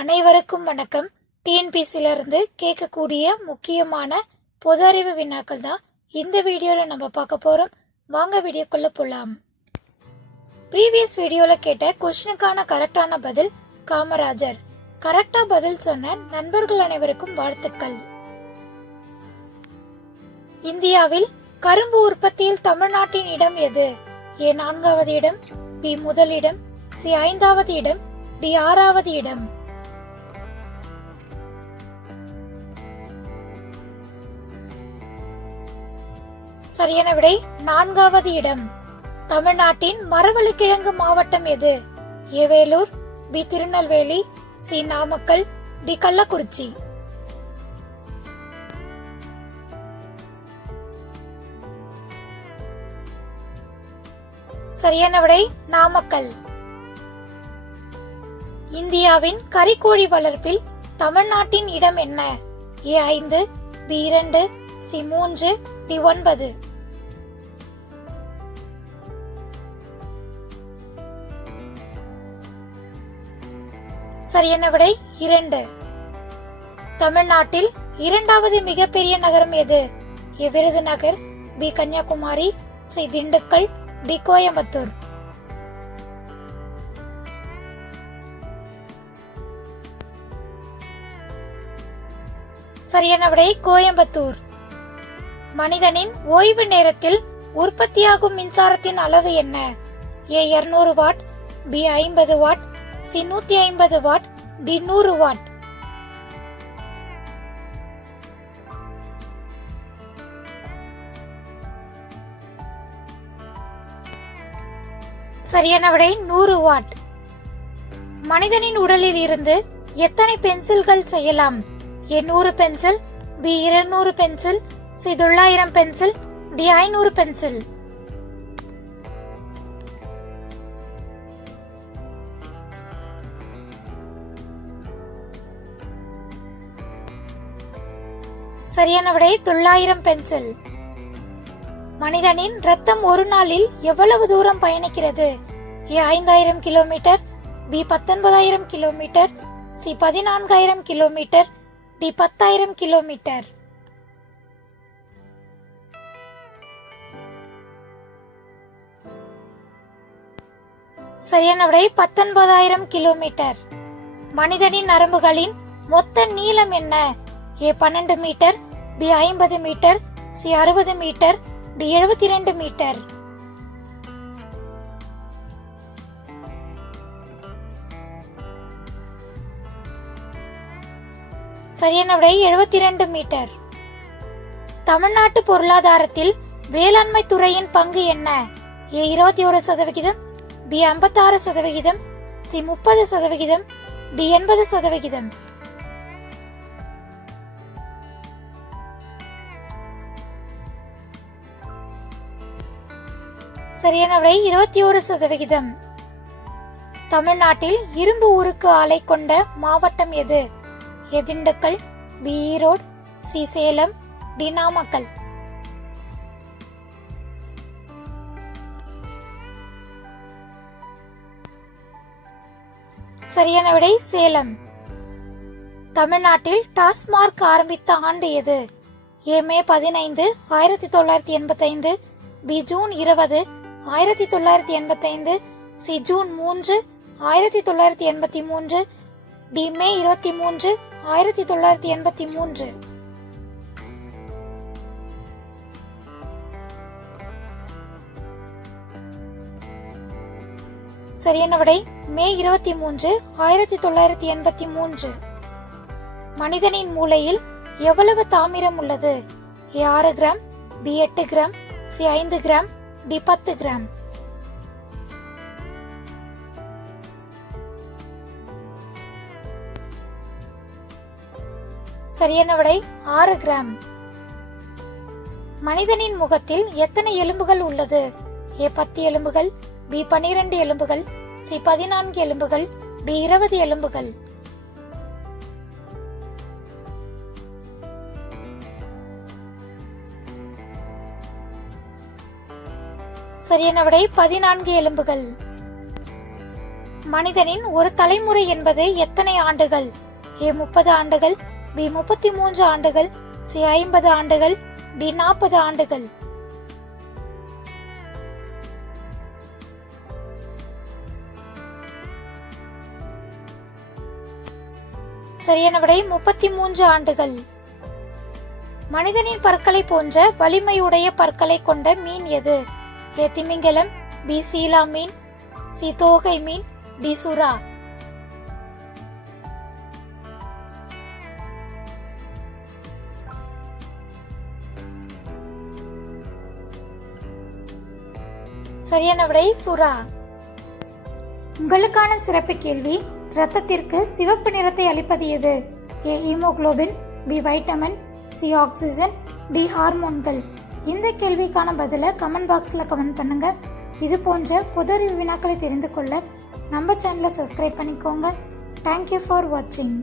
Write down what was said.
அனைவருக்கும் வணக்கம். டிஎன்பிசியிலிருந்து கேட்கக்கூடிய முக்கியமான பொது அறிவு வினாக்கள் தான் இந்த வீடியோவில் நம்ம பார்க்க போகிறோம். வாங்க வீடியோக்குள்ளே போகலாம். ப்ரீவியஸ் வீடியோவில் கேட்ட கொஸ்டினுக்கான கரெக்டான பதில் காமராஜர். கரெக்டாக பதில் சொன்ன நண்பர்கள் அனைவருக்கும் வாழ்த்துக்கள். இந்தியாவில் கரும்பு உற்பத்தியில் தமிழ்நாட்டின் இடம் எது? ஏ 4வது இடம், பி முதலிடம், சி 5வது இடம், டி 6வது இடம். சரியான விடை 4வது இடம். தமிழ்நாட்டின் மரவள்ளிக்கிழங்கு மாவட்டம் எது? A Vellore, B Tirunelveli, C Namakkal, D Kallakurichi. சரியான விடை நாமக்கல். இந்தியாவின் கரிக்கோழி வளர்ப்பில் தமிழ்நாட்டின் இடம் என்ன? A 5, B 2, C 3, D 9. சரியான விடை 2. தமிழ்நாட்டில் 2வது மிகப்பெரிய நகரம் எது? A Virudhunagar, B Kanyakumari, C Dindigul, D Coimbatore. சரியான விடை கோயம்புத்தூர். மனிதனின் ஓய்வு நேரத்தில் உற்பத்தியாகும் மின்சாரத்தின் அளவு என்ன? A 200 watt, B 50 watt, C 150 watt, D 100 watt. சரியான விடை 100 வாட். மனிதனின் உடலில் இருந்து எத்தனை பென்சில்கள் செய்யலாம்? A 100 pencil, B 200 pencil, C 900 pencil, D 500 pencil. சரியான விடை 900 பென்சில். மனிதனின் ரத்தம் ஒரு நாளில் எவ்வளவு தூரம் பயணிக்கிறது? A 5000 kilometre, B 19000 kilometre, C 14000 kilometre, D 10000 kilometre. சரியான விடை 19000 கிலோமீட்டர். மனிதனின் நரம்புகளின் மொத்த நீளம் என்ன? A 12 metre, B 50 metre, C 60 metre, D 72 metre. சரியான விடை 72 மீட்டர். தமிழ்நாட்டு பொருளாதாரத்தில் வேளாண்மை துறையின் பங்கு என்ன? ஏ 21%, பி 56%, சி 30%, டி 80%. சரியான விடை 21%. தமிழ்நாட்டில் இரும்பு உருக்கு ஆலை கொண்ட மாவட்டம் எது? A Dindigul, B Erode, C Salem, D Namakkal. சரியான விடை சேலம். தமிழ்நாட்டில் டாஸ்மார்க் ஆரம்பித்த ஆண்டு எது? A May 15, 1985, B June 20, 1985, C June 3, 1983, D May 23, 1983. சரியான விடை மே 23, 1983. மனிதனின் மூளையில் எவ்வளவு தாமிரம் உள்ளது? A 6 gram, B 8 gram, C 5 gram, D 10 gram. சரியான விடை 6 கிராம். மனிதனின் முகத்தில் எத்தனை எலும்புகள் உள்ளது? ஏ 10 எலும்புகள், பி 12 எலும்புகள், சி 14 எலும்புகள், டி 20 எலும்புகள். சரியான விடை 14 எலும்புகள். மனிதனின் ஒரு தலைமுறை என்பது எத்தனை ஆண்டுகள்? A 30 ஆண்டுகள், B 33 ஆண்டுகள், C 50 ஆண்டுகள், D 40 ஆண்டுகள். சரியான விடை 33 ஆண்டுகள். மனிதனின் பற்களை போன்ற வலிமையுடைய பற்களை கொண்ட மீன் எது? A திமிங்கலம், B சீலா மீன், C தோகை மீன், D சுறா. சரியான விடை சுறா. உங்களுக்கான சிறப்பு கேள்வி, இரத்தத்திற்கு சிவப்பு நிறத்தை அளிப்பது எது? A haemoglobin, B vitamin, C oxygen, D ஹார்மோன்கள். இந்த கேள்விக்கான பதிலை கமெண்ட் பாக்ஸில் கமெண்ட் பண்ணுங்க. இது போன்ற பொது அறிவு வினாக்களை தெரிந்து கொள்ள நம்ம சேனலை சப்ஸ்கிரைப் பண்ணிக்கோங்க. தேங்க்யூ ஃபார் வாட்சிங்.